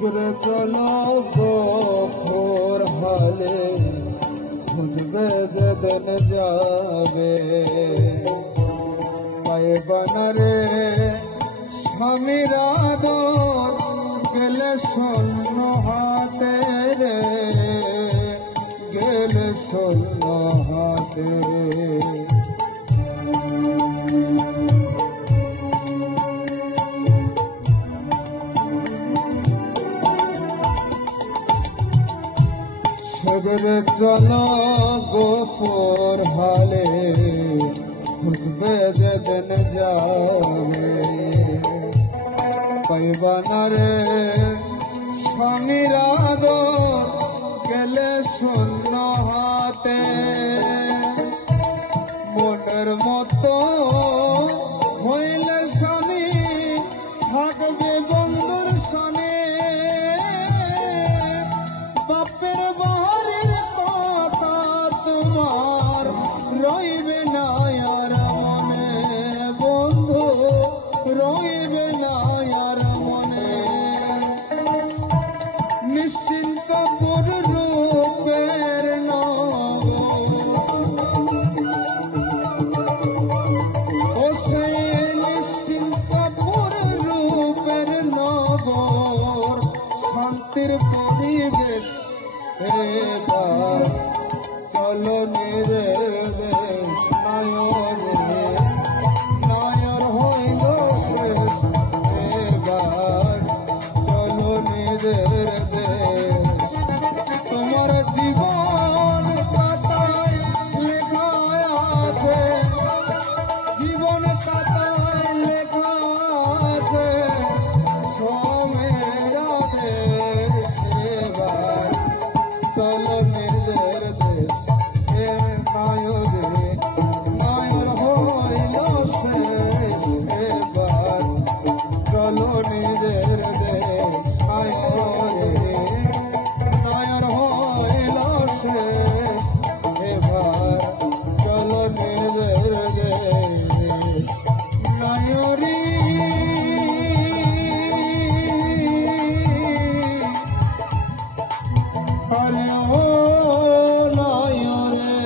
শীঘ্রে চলো গফুর হালে খুঁজবে যেদিন যাবে পাইবা না রে স্বামীর আদর গেলে শূন্য হাতে রে গেলে শূন্য হাতে শীঘ্রে চলো গফুর হালে খুঁজবে যেদিন যাবে পাইবা না রে স্বামীর আদর গেলে শূন্য হাতে মনের মতো হইলে স্বামী থাকবে বন্ধুর সনে বাপের বাড়ির কথা তোমার রইবে না আর মনে বন্ধু রইবে না আর মনে নিশ্চিন্তপুর রূপের নগর ও সেই নিশ্চিন্তপুর রূপের নগর শান্তির পরিবেশ এবার চলো নিজের দেশ নায়র হইল শেষ এবার চলো নিজের দেশ তোমার জীবন পাতায় লেখা আছে জীবন পাতায় লেখা আছে সোমেরা দেশ এবার চলো নিজের দেশ নায়র হইল শেষ এবার চলো নিজের দেশ নায়র হইল শেষ এবার চলো নিজের দেশ নায়রি হরে ও নায়রে